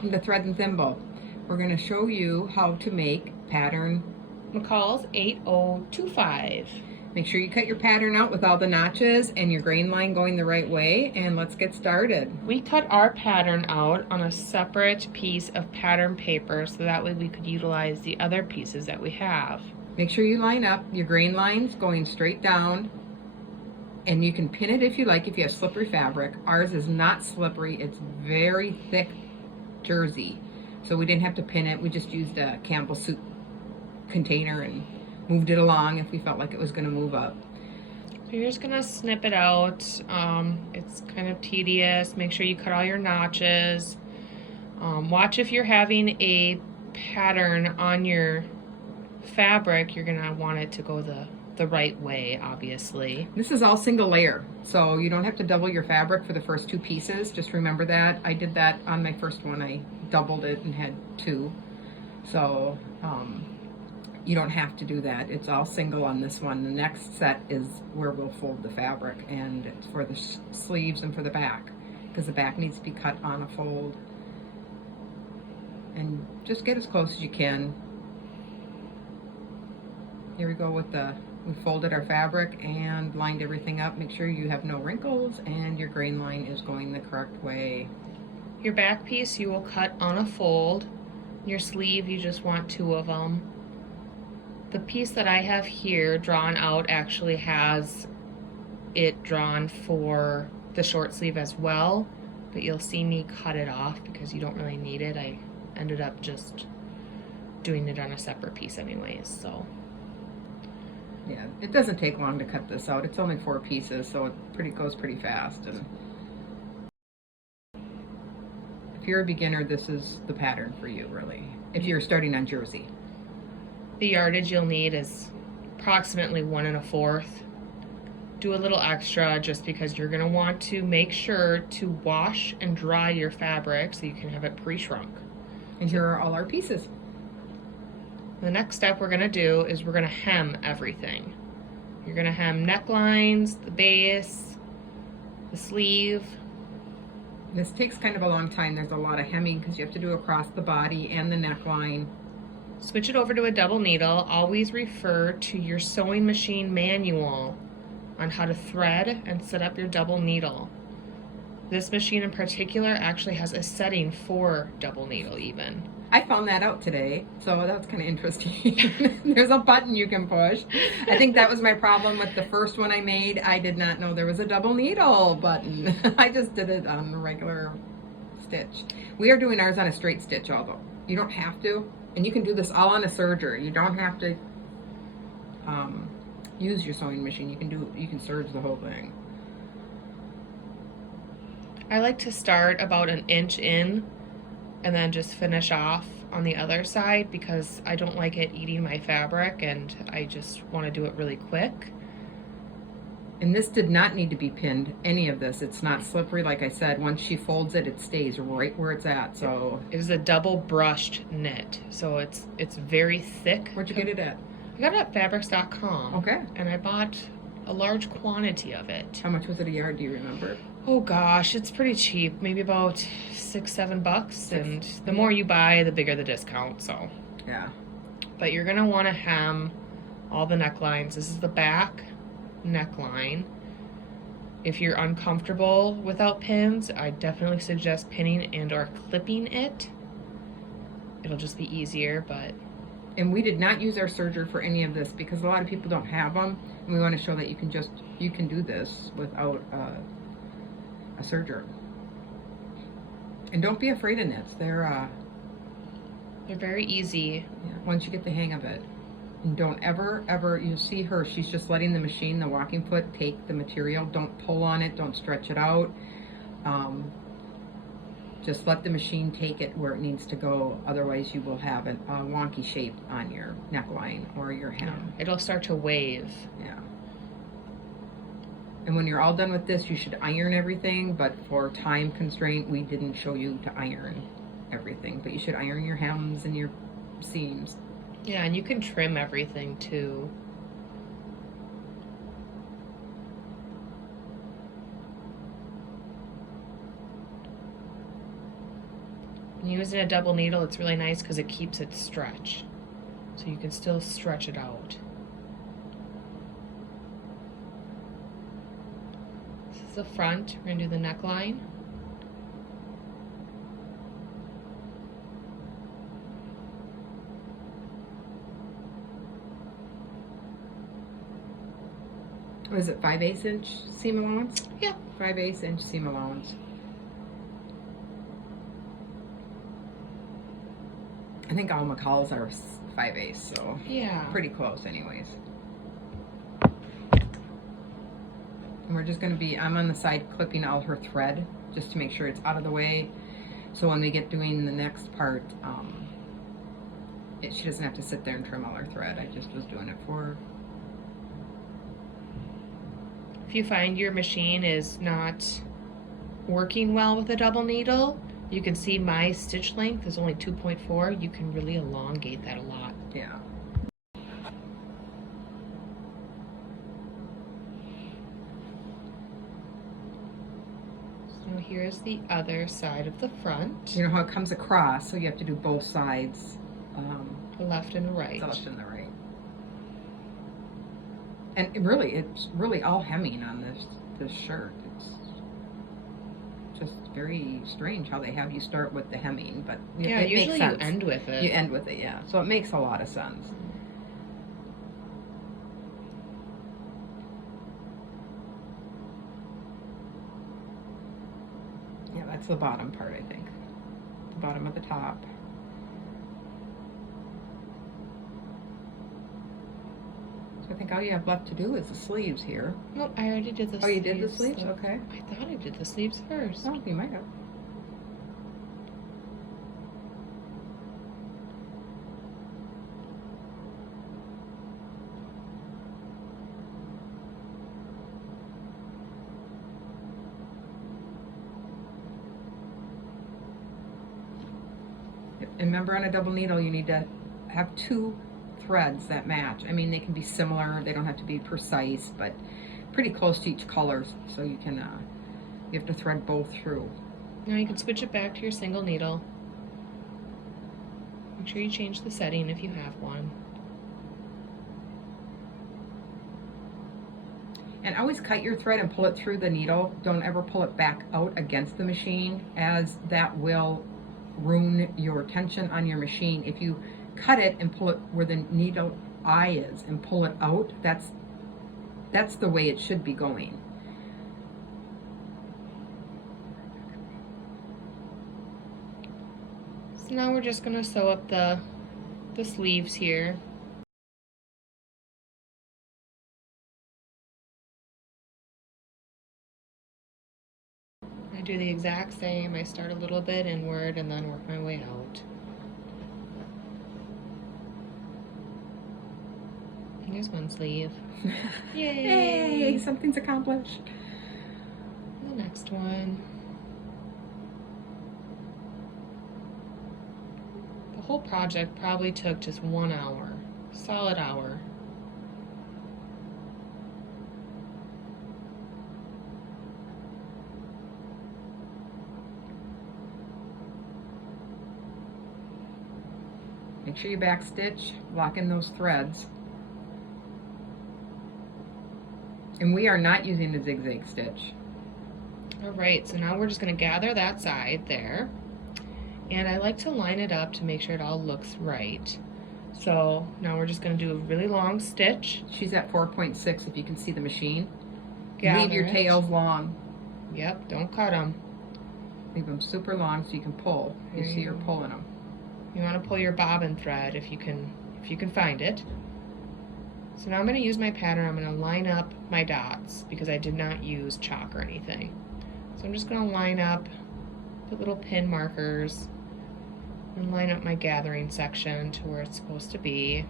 welcome to Thread and Thimble. We're going to show you how to make pattern Mccalls 8025. Make sure you cut your pattern out with all the notches and your grain line going the right way, and let's get started. We cut our pattern out on a separate piece of pattern paper so that way we could utilize the other pieces that we have. Make sure you line up your grain lines going straight down, and you can pin it if you like if you have slippery fabric. Ours is not slippery, it's very thick jersey, so we didn't have to pin it. We just used a Campbell soup container and moved it along if we felt like it was going to move up. So you're just going to snip it out. It's kind of tedious. Make sure you cut all your notches. Watch if you're having a pattern on your fabric, you're going to want it to go the right way, obviously. This is all single layer, so you don't have to double your fabric for the first two pieces. Just remember that. I did that on my first one. I doubled it and had two. So you don't have to do that. It's all single on this one. The next set is where we'll fold the fabric, and it's for the sleeves and for the back, because the back needs to be cut on a fold. And just get as close as you can. Here we go with we folded our fabric and lined everything up. Make sure you have no wrinkles and your grain line is going the correct way. Your back piece you will cut on a fold. Your sleeve, you just want two of them. The piece that I have here drawn out actually has it drawn for the short sleeve as well, but you'll see me cut it off because you don't really need it. I ended up just doing it on a separate piece anyways, so. Yeah, it doesn't take long to cut this out. It's only 4 pieces, so it goes pretty fast. And if you're a beginner, this is the pattern for you, really. If you're starting on jersey. The yardage you'll need is approximately 1 1/4. Do a little extra just because you're going to want to make sure to wash and dry your fabric so you can have it pre-shrunk. And here are all our pieces. The next step we're going to do is we're going to hem everything. You're going to hem necklines, the base, the sleeve. This takes kind of a long time. There's a lot of hemming because you have to do across the body and the neckline. Switch it over to a double needle. Always refer to your sewing machine manual on how to thread and set up your double needle. This machine in particular actually has a setting for double needle even. I found that out today, so that's kind of interesting. There's a button you can push. I think that was my problem with the first one I made. I did not know there was a double needle button. I just did it on a regular stitch. We are doing ours on a straight stitch, although you don't have to. And you can do this all on a serger. You don't have to use your sewing machine. You can serge the whole thing. I like to start about 1 inch in and then just finish off on the other side because I don't like it eating my fabric and I just want to do it really quick. And this did not need to be pinned, any of this. It's not slippery, like I said. Once she folds it, it stays right where it's at, so. It is a double brushed knit, so it's very thick. Where'd you get it at? I got it at fabrics.com. Okay. And I bought a large quantity of it. How much was it a yard, do you remember? Oh gosh, it's pretty cheap, maybe about $6-7, and the more you buy, the bigger the discount, so. Yeah. But you're gonna wanna hem all the necklines. This is the back neckline. If you're uncomfortable without pins, I definitely suggest pinning and or clipping it. It'll just be easier, but. And we did not use our serger for any of this because a lot of people don't have them, and we want to show that you can do this without a serger. And don't be afraid of knits. They're very easy. Yeah, once you get the hang of it. And don't ever, you see her, she's just letting the machine, the walking foot, take the material. Don't pull on it, don't stretch it out. Just let the machine take it where it needs to go. Otherwise you will have a wonky shape on your neckline or your hem. It'll start to wave. Yeah. And when you're all done with this, you should iron everything, but for time constraint, we didn't show you to iron everything. But you should iron your hems and your seams. Yeah, and you can trim everything too. Using a double needle, it's really nice because it keeps it stretch. So you can still stretch it out. This is the front. We're going to do the neckline. What is it, 5/8 inch seam allowance? Yeah. 5/8 inch seam allowance. I think all Mccalls are 5/8, so Yeah. pretty close anyways. And we're just going to be, I'm on the side clipping all her thread just to make sure it's out of the way. So when we get doing the next part, she doesn't have to sit there and trim all her thread. I just was doing it for her. If you find your machine is not working well with a double needle, you can see my stitch length is only 2.4. You can really elongate that a lot. Yeah. So here's the other side of the front. You know how it comes across, so you have to do both sides. The left and the right. The left and the right. And it's really all hemming on this shirt. It's just very strange how they have you start with the hemming, but Yeah, it usually makes you sense. end with it. You end with it, yeah. So it makes a lot of sense. Yeah, that's the bottom part, I think. The bottom of the top. So I think all you have left to do is the sleeves here. No, I already did the sleeves. Oh, you did the sleeves? Okay. I thought I did the sleeves first. Oh, you might have. And remember, on a double needle, you need to have 2 threads that match. I mean, they can be similar, they don't have to be precise, but pretty close to each color, so you can, you have to thread both through. Now you can switch it back to your single needle. Make sure you change the setting if you have one. And always cut your thread and pull it through the needle. Don't ever pull it back out against the machine, as that will ruin your tension on your machine. If you cut it and pull it where the needle eye is and pull it out, that's the way it should be going. So now we're just going to sew up the sleeves here. I do the exact same. I start a little bit inward and then work my way out. And there's one sleeve. Yay! Yay! Something's accomplished. The next one. The whole project probably took just 1 hour. Solid hour. Make sure you back stitch, lock in those threads. And we are not using the zigzag stitch. Alright, so now we're just going to gather that side there. And I like to line it up to make sure it all looks right. So now we're just going to do a really long stitch. She's at 4.6 if you can see the machine. Gather Leave your it. tails long. Yep, don't cut them. Leave them super long so you can pull. You see her pulling them. You want to pull your bobbin thread if you can find it. So now I'm going to use my pattern. I'm going to line up my dots because I did not use chalk or anything. So I'm just going to line up, put little pin markers, and line up my gathering section to where it's supposed to be.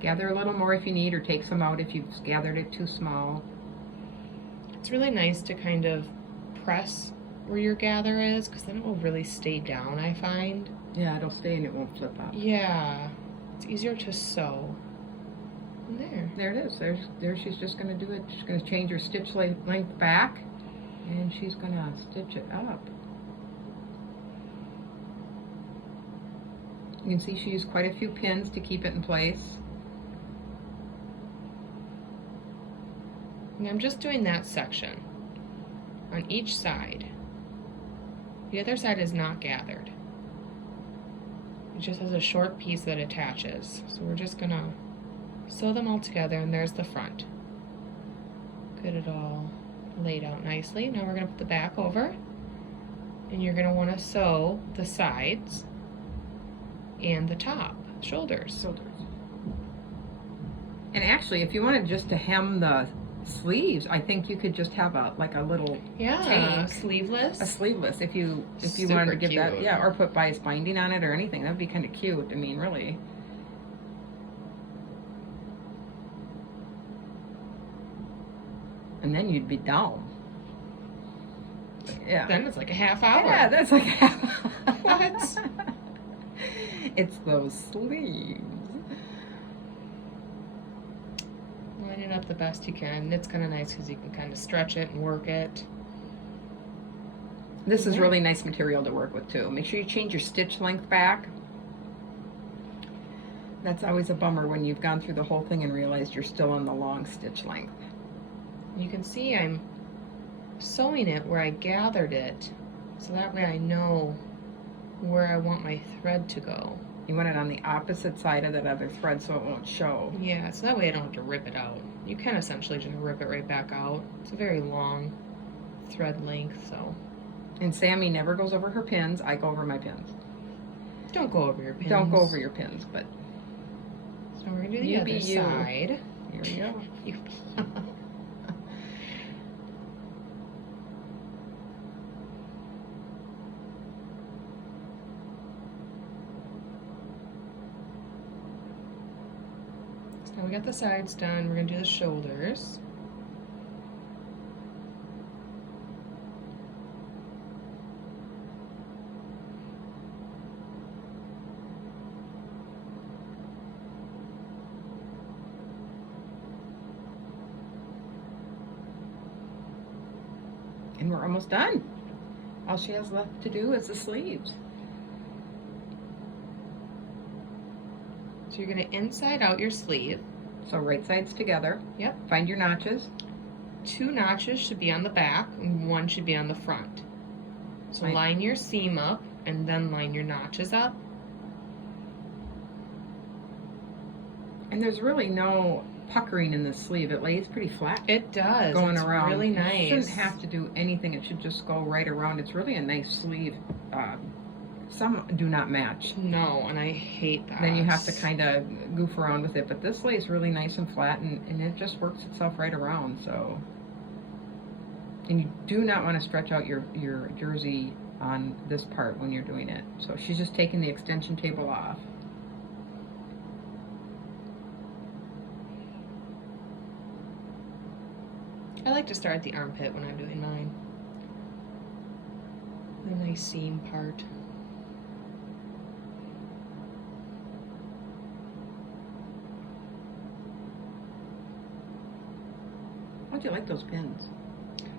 Gather a little more if you need, or take some out if you've gathered it too small. It's really nice to kind of press where your gather is because then it will really stay down, I find. Yeah, it'll stay and it won't flip up. Yeah, it's easier to sew. And there. There it is. There she's just going to do it. She's going to change her stitch length back, and she's going to stitch it up. You can see she used quite a few pins to keep it in place. And I'm just doing that section on each side. The other side is not gathered. It just has a short piece that attaches. So we're just gonna sew them all together, and there's the front. Get it all laid out nicely. Now we're gonna put the back over, and you're gonna wanna sew the sides and the top, shoulders. And actually, if you wanted just to hem the sleeves, I think you could just have a little tank. Sleeveless. A sleeveless if you Super wanted to give cute. that, yeah, or put bias binding on it or anything. That'd be kind of cute. I mean, really. And then you'd be down. Yeah. Then it's like a half hour. Yeah, that's like half. What? It's those sleeves. Line it up the best you can. It's kind of nice because you can kind of stretch it and work it. This is really nice material to work with too. Make sure you change your stitch length back. That's always a bummer when you've gone through the whole thing and realized you're still on the long stitch length. You can see I'm sewing it where I gathered it, so that way I know where I want my thread to go. You want it on the opposite side of that other thread so it won't show. Yeah, so that way I don't have to rip it out. You can essentially just rip it right back out. It's a very long thread length, so. And Sammy never goes over her pins. I go over my pins. Don't go over your pins. Don't go over your pins, but. So we're gonna do the other side. Here we go. You Now we got the sides done, we're going to do the shoulders. And we're almost done. All she has left to do is the sleeves. So you're going to inside out your sleeve. So right sides together. Yep. Find your notches. 2 notches should be on the back and 1 should be on the front. So line your seam up and then line your notches up. And there's really no puckering in the sleeve. It lays pretty flat. It does. Going it's around. Really nice. You shouldn't have to do anything. It should just go right around. It's really a nice sleeve. Some do not match. No, and I hate that. Then you have to kind of goof around with it. But this lays really nice and flat, and it just works itself right around. So, and you do not want to stretch out your jersey on this part when you're doing it. So she's just taking the extension table off. I like to start at the armpit when I'm doing mine. The nice seam part. How'd you like those pins?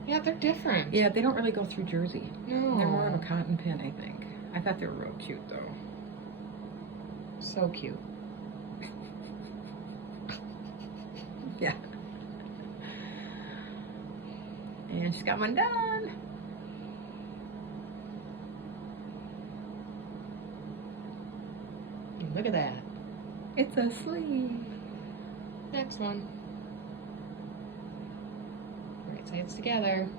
Yeah, they're different. Yeah, they don't really go through jersey. No. They're more of a cotton pin, I think. I thought they were real cute, though. So cute. Yeah. And she's got one done. Look at that. It's a sleeve. Next one. Right sides together.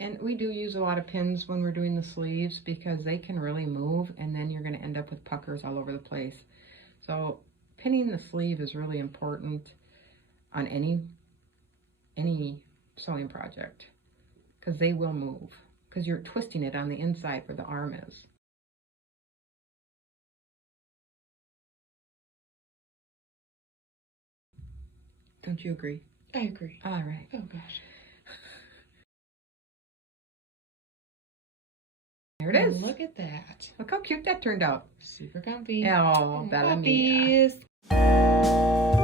And we do use a lot of pins when we're doing the sleeves because they can really move, and then you're going to end up with puckers all over the place. So pinning the sleeve is really important on any sewing project because they will move because you're twisting it on the inside where the arm is. Don't you agree? I agree. All right. Oh gosh. There it is. Look at that. Look how cute that turned out. Super comfy. Oh, Bella mia. Puppies.